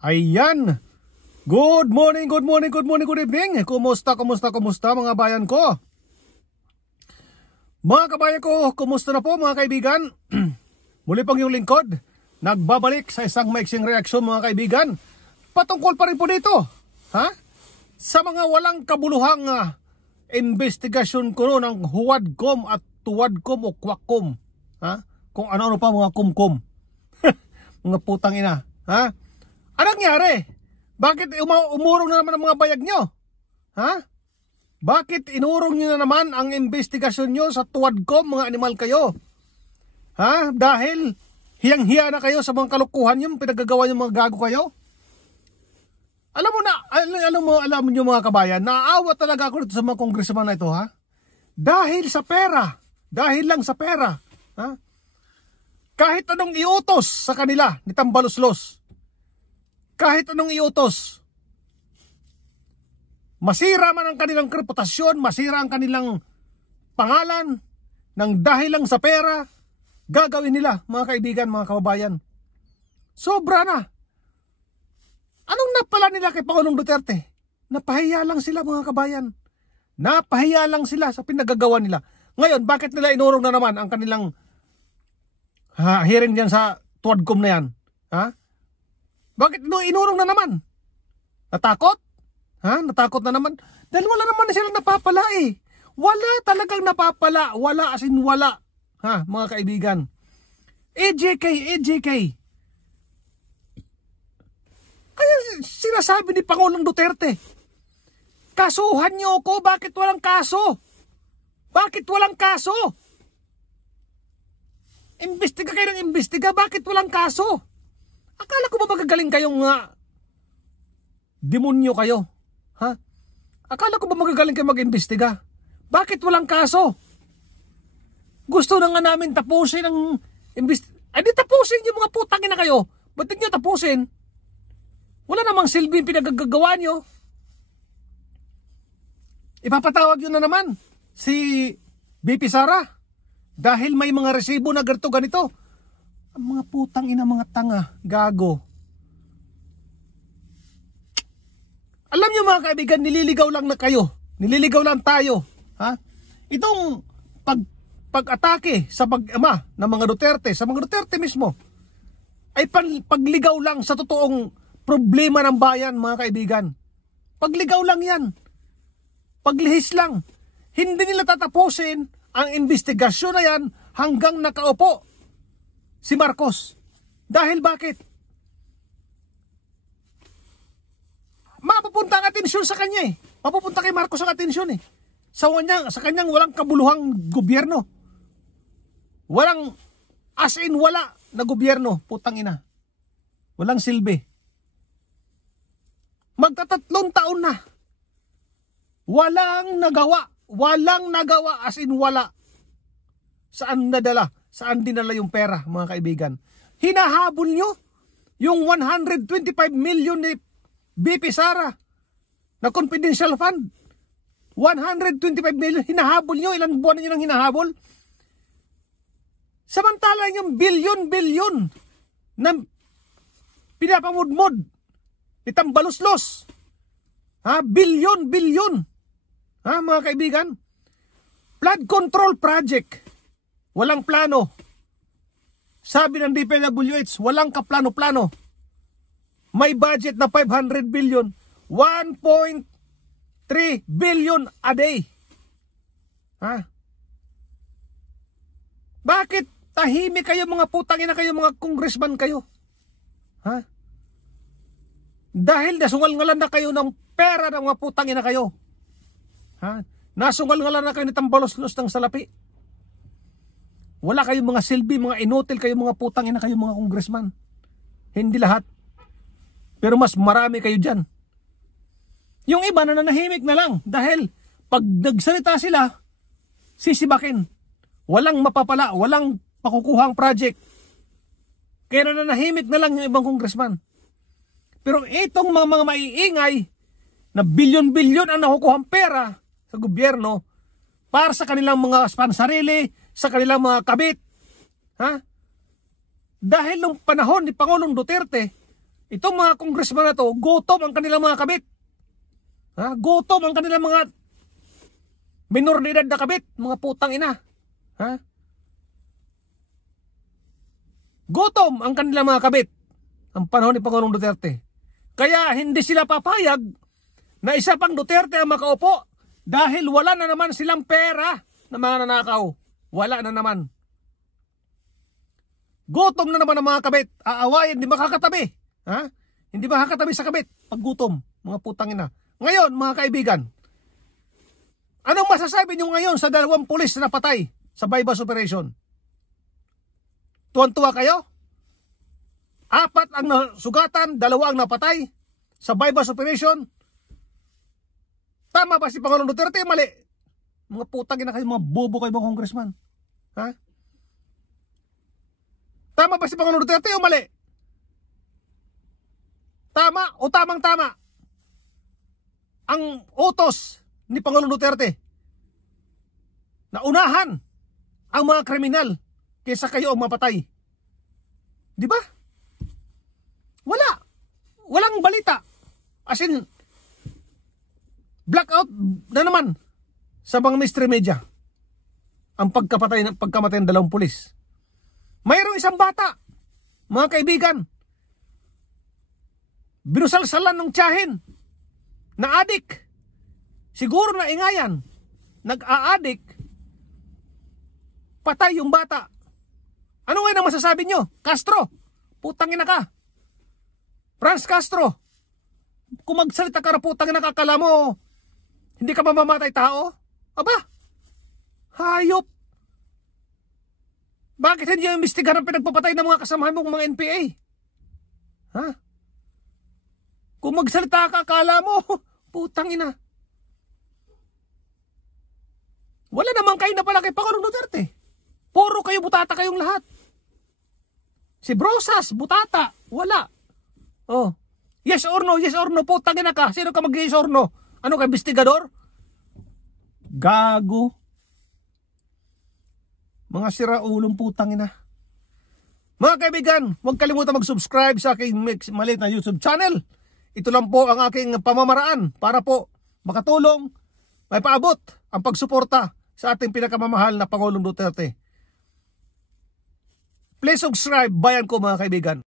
Ayan. Good morning, good evening. Kumusta mga bayan ko? Mga kabayan ko, kumusta na po mga kaibigan? Muli pang yung lingkod, nagbabalik sa isang maiksing reaksyon mga kaibigan. Patungkol pa rin po dito, sa mga walang kabuluhang investigasyon ko ng huwadkom at tuwadkom o kwakkom. Kung ano-ano pa mga kumkom. Mga putang ina. Anong nangyari? Bakit umurong na naman ang mga bayag nyo? Bakit inurong nyo na naman ang investigasyon nyo sa tuwadkom, mga animal kayo? Dahil hiyang-hiya na kayo sa mga kalukuhan nyo, pinagagawa nyo mga gago kayo? Alam nyo mga kabayan, naawa talaga ako dito sa mga congressman na ito, Dahil sa pera. Dahil lang sa pera. Kahit anong iutos sa kanila ni Tambaloslos. Kahit anong iutos, masira man ang kanilang reputasyon, masira ang kanilang pangalan, nang dahil lang sa pera, gagawin nila, mga kaibigan, mga kababayan. Sobra na. Anong napala nila kay Pangulong Duterte? Napahiya lang sila, mga kabayan. Napahiya lang sila sa pinagagawa nila. Ngayon, bakit nila inurong na naman ang kanilang hearing dyan sa tuwadkom na yan? Bakit inurong na naman? Natakot? Natakot na naman? Dahil wala naman sila napapala eh. Wala talagang napapala. Wala as in wala. Mga kaibigan. AJK. Kaya sinasabi ni Pangulong Duterte, kasuhan niyo ako, bakit walang kaso? Bakit walang kaso? Imbestiga kayo ng imbestiga, bakit walang kaso? Akala ko ba magagaling kayong demonyo kayo? Akala ko ba magagaling kayo mag-imbestiga? Bakit walang kaso? Gusto na nga namin tapusin ang Ay di tapusin yung mga putangin na kayo. Ba't nyo tapusin? Wala namang silbi pinagagagawa nyo. Ipapatawag nyo na naman si BP Sara. Dahil may mga resibo na ganito. Ang mga putang ina, mga tanga, gago. Alam nyo mga kaibigan, nililigaw lang na kayo. Nililigaw lang tayo. Itong pag-atake sa pag-ama ng mga Duterte, sa mga Duterte mismo, ay pagligaw lang sa totoong problema ng bayan, mga kaibigan. Pagligaw lang yan. Paglihis lang. Hindi nila tatapusin ang investigasyon na yan hanggang nakaupo si Marcos. Dahil bakit? Mapupunta ang atensyon sa kanya eh. Mapupunta kay Marcos ang atensyon eh. Sa kanyang walang kabuluhang gobyerno. Walang, as in wala na gobyerno. Putang ina. Walang silbi. Magtatatlong taon na. Walang nagawa. Walang nagawa, as in wala. Saan nadala? Saan dinala yung pera, mga kaibigan? Hinahabol nyo yung 125 million ni BP Sara na confidential fund. 125 million, hinahabol nyo. Ilang buwan nyo nang hinahabol? Samantala yung bilyon na pinapamudmod ni Tambaloslos. Bilyon. Mga kaibigan? Flood control project. Walang plano. Sabi ng DPWH, walang kaplano-plano. May budget na 500 billion. 1.3 billion a day. Bakit tahimik kayo mga putang ina kayo, mga congressman kayo? Dahil nasungal-ngalan na kayo ng pera ng mga putang ina kayo. Nasungal-ngalan na kayo ni Tambaloslos ng salapi. Wala kayong mga silbi, mga inutil kayo, mga putang ina kayo, mga congressman. Hindi lahat. Pero mas marami kayo dyan. Yung iba na nanahimik na lang. Dahil pag nagsalita sila, sisibakin. Walang mapapala, walang pakukuhang project. Kaya nanahimik na lang yung ibang congressman. Pero itong mga maiingay na bilyon-bilyon ang nakukuhang pera sa gobyerno para sa kanilang mga pansarili, sa kanilang mga kabit. Dahil nung panahon ni Pangulong Duterte, Itong mga congressman na to, gutom ang kanilang mga kabit. Ha? Gutom ang kanilang mga minor de edad na kabit, mga putang ina. Ha? Gutom ang kanilang mga kabit ang panahon ni Pangulong Duterte. Kaya hindi sila papayag na isa pang Duterte ang makaupo dahil wala na naman silang pera na mga nanakaw. Wala na naman. Gutom na naman ang mga kabit. Aawayin, hindi makakatabi. Ha? Hindi makakatabi sa kabit pag gutom, mga putang ina. Ngayon, mga kaibigan, anong masasabi nyo ngayon sa 2 pulis na napatay sa bypass operation? Tuwan-tuwa kayo? 4 ang nasugatan, 2 ang napatay sa bypass operation. Tama ba si Pangulong Duterte? Mali. Mga putang ina kayo, mga bobo kayo mga congressman. Ha? Tama ba si Pangulong Duterte o mali? Tama o tamang-tama ang utos ni Pangulong Duterte na unahan ang mga kriminal kaysa kayo ang mapatay? Di ba? Walang balita. As in, blackout na naman sa mga mainstream media ang pagkamatay ng 2 pulis. Mayroong isang bata, mga kaibigan, binusalsalan ng tiyahin na adik. Siguro na ingayan, nag-aadik, patay yung bata. Ano ngayon ang masasabi nyo? Castro, putang ina ka. Franz Castro, kung magsalita ka na putang ina ka, akala mo hindi ka mamamatay tao? Aba, hayop. Bakit hindi yung imbestigahan ang pinagpapatay ng mga kasamahan mong mga NPA? Ha? Kung magsalita ka, akala mo, putang ina. Wala namang kayo na pala kay Pangulong Duterte. Puro kayo butata kayong lahat. Si Brosas, butata, wala. Oh. Yes or no, putang ina ka. Sino ka mag-yes or no? Ano ka, investigador? Gago. Mga siraulong putang ina. Mga kaibigan, huwag kalimutan mag-subscribe sa aking maliit na YouTube channel. Ito lang po ang aking pamamaraan para po makatulong, may paabot ang pagsuporta sa ating pinakamamahal na Pangulong Duterte. Please subscribe, bayan ko mga kaibigan.